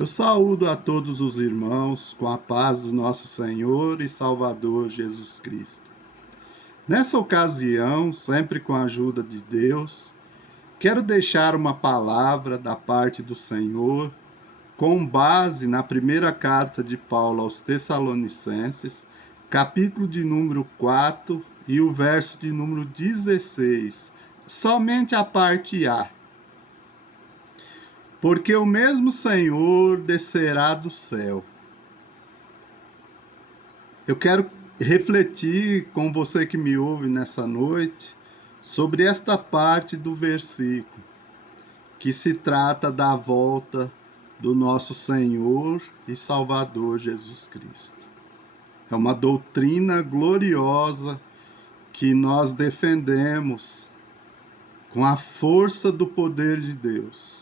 Eu saúdo a todos os irmãos com a paz do nosso Senhor e Salvador Jesus Cristo. Nessa ocasião, sempre com a ajuda de Deus, quero deixar uma palavra da parte do Senhor com base na primeira carta de Paulo aos Tessalonicenses, capítulo de número 4 e o verso de número 16, somente a parte A. Porque o mesmo Senhor descerá do céu. Eu quero refletir com você que me ouve nessa noite sobre esta parte do versículo, que se trata da volta do nosso Senhor e Salvador Jesus Cristo. É uma doutrina gloriosa que nós defendemos com a força do poder de Deus,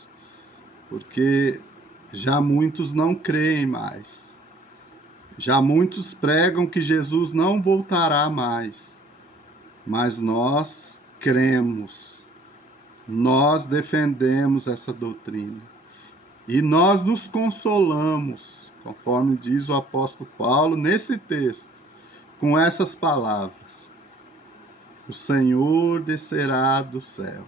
porque já muitos não creem mais. Já muitos pregam que Jesus não voltará mais, mas nós cremos, nós defendemos essa doutrina e nós nos consolamos, conforme diz o apóstolo Paulo nesse texto, com essas palavras: o Senhor descerá do céu.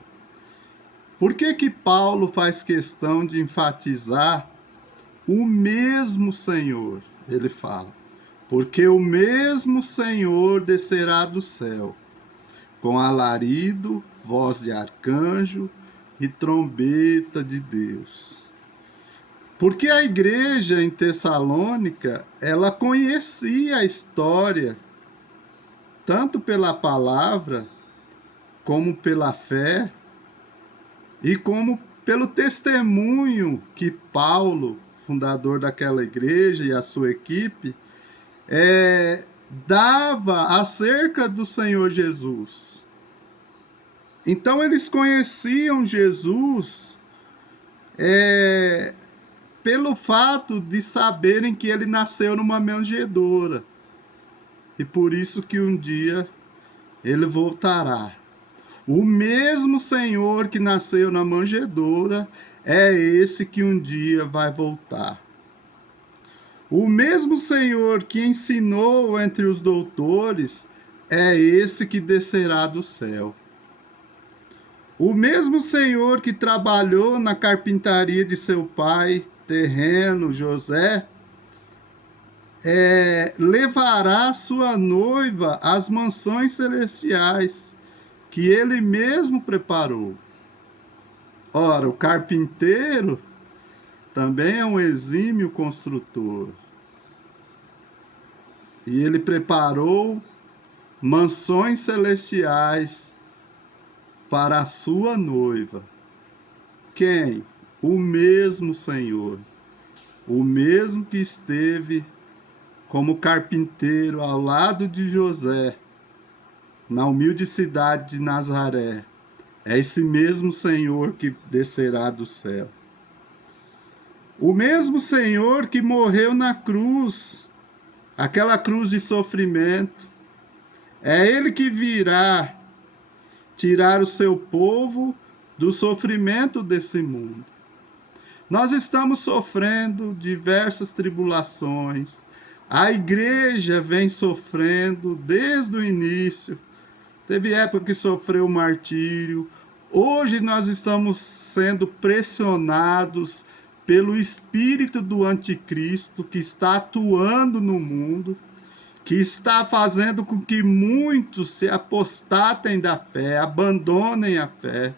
Por que Paulo faz questão de enfatizar o mesmo Senhor? Ele fala, porque o mesmo Senhor descerá do céu, com alarido, voz de arcanjo e trombeta de Deus. Porque a igreja em Tessalônica, ela conhecia a história, tanto pela palavra, como pela fé, e como pelo testemunho que Paulo, fundador daquela igreja, e a sua equipe, dava acerca do Senhor Jesus. Então eles conheciam Jesus pelo fato de saberem que ele nasceu numa manjedoura. E por isso que um dia ele voltará. O mesmo Senhor que nasceu na manjedoura é esse que um dia vai voltar. O mesmo Senhor que ensinou entre os doutores é esse que descerá do céu. O mesmo Senhor que trabalhou na carpintaria de seu pai terreno, José, levará sua noiva às mansões celestiais que ele mesmo preparou. Ora, o carpinteiro também é um exímio construtor. E ele preparou mansões celestiais para a sua noiva. Quem? O mesmo Senhor. O mesmo que esteve como carpinteiro ao lado de José, na humilde cidade de Nazaré. É esse mesmo Senhor que descerá do céu. O mesmo Senhor que morreu na cruz, aquela cruz de sofrimento, é Ele que virá tirar o seu povo do sofrimento desse mundo. Nós estamos sofrendo diversas tribulações. A igreja vem sofrendo desde o início. Teve época que sofreu martírio. Hoje nós estamos sendo pressionados pelo espírito do anticristo que está atuando no mundo, que está fazendo com que muitos se apostatem da fé, abandonem a fé,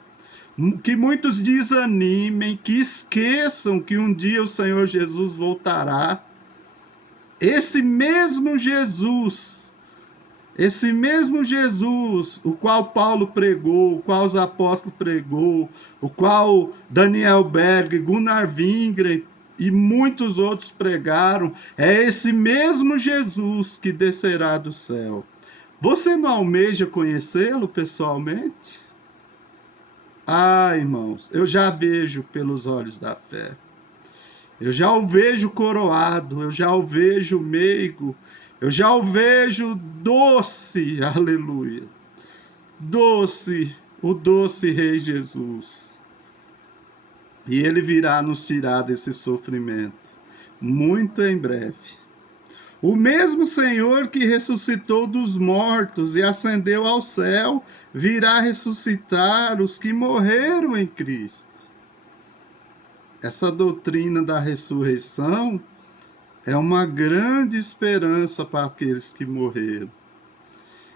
que muitos desanimem, que esqueçam que um dia o Senhor Jesus voltará. Esse mesmo Jesus, o qual Paulo pregou, o qual os apóstolos pregou, o qual Daniel Berg, Gunnar Wingren e muitos outros pregaram, é esse mesmo Jesus que descerá do céu. Você não almeja conhecê-lo pessoalmente? Ah, irmãos, eu já vejo pelos olhos da fé. Eu já o vejo coroado, eu já o vejo meigo, eu já o vejo doce, aleluia. Doce, o doce Rei Jesus. e ele virá nos tirar desse sofrimento, muito em breve. O mesmo Senhor que ressuscitou dos mortos e ascendeu ao céu, virá ressuscitar os que morreram em Cristo. Essa doutrina da ressurreição é uma grande esperança para aqueles que morreram.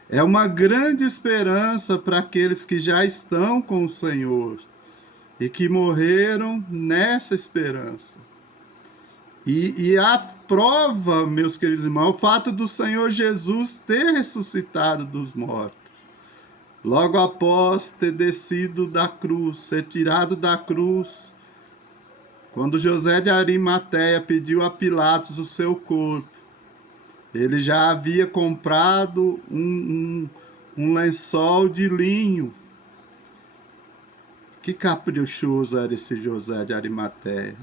É uma grande esperança para aqueles que já estão com o Senhor e que morreram nessa esperança. E a prova, meus queridos irmãos, o fato do Senhor Jesus ter ressuscitado dos mortos. Logo após ter descido da cruz, ser tirado da cruz, quando José de Arimateia pediu a Pilatos o seu corpo, ele já havia comprado um lençol de linho. Que caprichoso era esse José de Arimateia.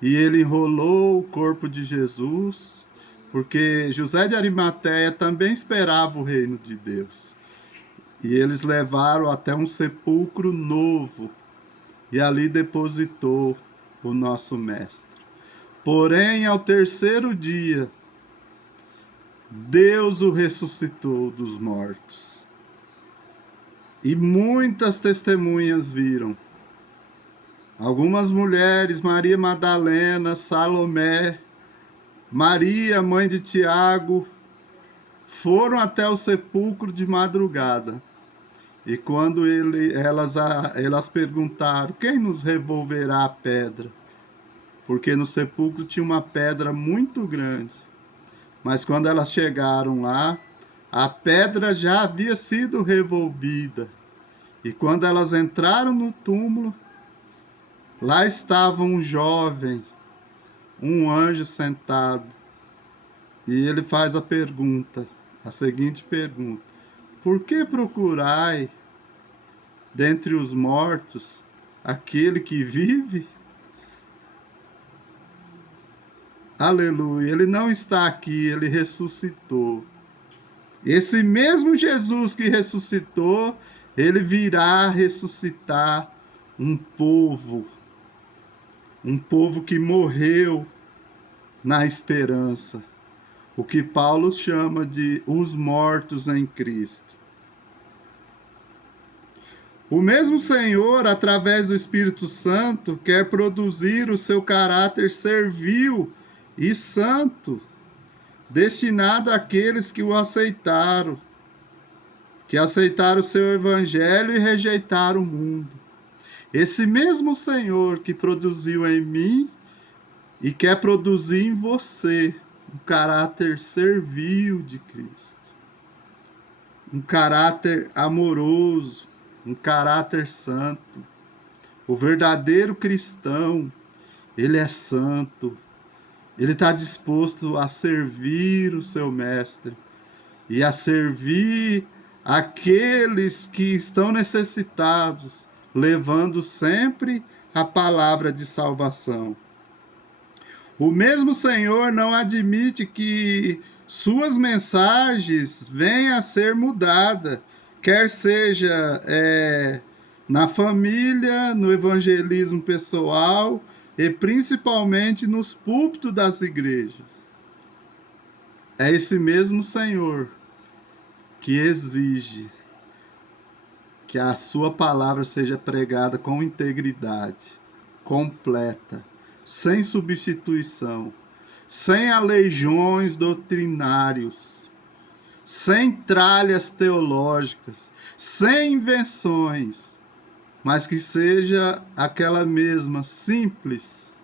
E ele enrolou o corpo de Jesus, porque José de Arimateia também esperava o reino de Deus. E eles levaram até um sepulcro novo, e ali depositou o nosso mestre. Porém, ao terceiro dia, Deus o ressuscitou dos mortos. E muitas testemunhas viram. Algumas mulheres, Maria Madalena, Salomé, Maria, mãe de Tiago, foram até o sepulcro de madrugada. E quando elas perguntaram, quem nos revolverá a pedra? Porque no sepulcro tinha uma pedra muito grande. Mas quando elas chegaram lá, a pedra já havia sido revolvida. E quando elas entraram no túmulo, lá estava um jovem, um anjo sentado. E ele faz a seguinte pergunta: por que procurai dentre os mortos aquele que vive? Aleluia, ele não está aqui, ele ressuscitou. Esse mesmo Jesus que ressuscitou, ele virá ressuscitar um povo que morreu na esperança, o que Paulo chama de os mortos em Cristo. O mesmo Senhor, através do Espírito Santo, quer produzir o seu caráter servil e santo, destinado àqueles que o aceitaram, que aceitaram o seu evangelho e rejeitaram o mundo. Esse mesmo Senhor que produziu em mim e quer produzir em você um caráter servil de Cristo, um caráter amoroso, um caráter santo. O verdadeiro cristão, ele é santo, ele está disposto a servir o seu mestre e a servir aqueles que estão necessitados, levando sempre a palavra de salvação. O mesmo Senhor não admite que suas mensagens venham a ser mudadas, quer seja na família, no evangelismo pessoal e principalmente nos púlpitos das igrejas. É esse mesmo Senhor que exige que a sua palavra seja pregada com integridade, completa, sem substituição, sem aleijões doutrinários, sem tralhas teológicas, sem invenções, mas que seja aquela mesma simples.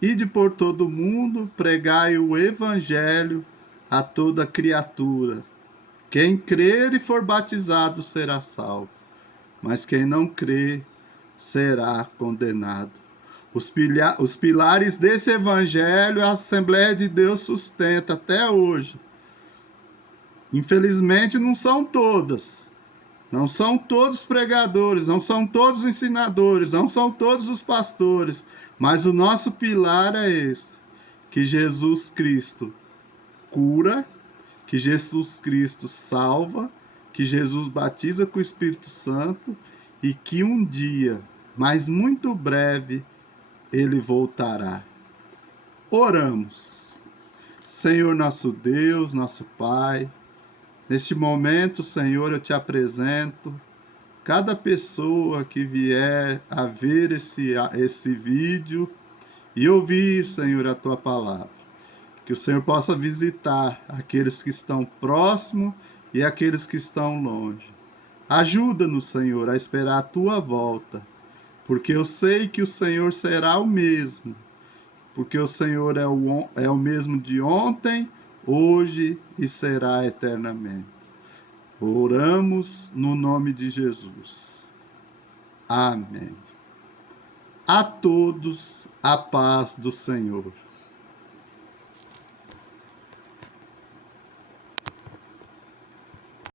Ide por todo o mundo, pregai o evangelho a toda criatura. Quem crer e for batizado será salvo, mas quem não crer será condenado. Os pilares desse evangelho a Assembleia de Deus sustenta até hoje. Infelizmente não são todas. Não são todos pregadores, não são todos ensinadores, não são todos os pastores. Mas o nosso pilar é esse: que Jesus Cristo cura, que Jesus Cristo salva, que Jesus batiza com o Espírito Santo e que um dia mas muito breve ele voltará. Oramos. Senhor nosso Deus, nosso Pai, neste momento, Senhor, eu te apresento cada pessoa que vier a ver esse vídeo e ouvir, Senhor, a tua palavra. Que o Senhor possa visitar aqueles que estão próximos e aqueles que estão longe. Ajuda-nos, Senhor, a esperar a tua volta, porque eu sei que o Senhor será o mesmo, porque o Senhor é o mesmo de ontem, hoje e será eternamente. Oramos no nome de Jesus. Amém. A todos a paz do Senhor.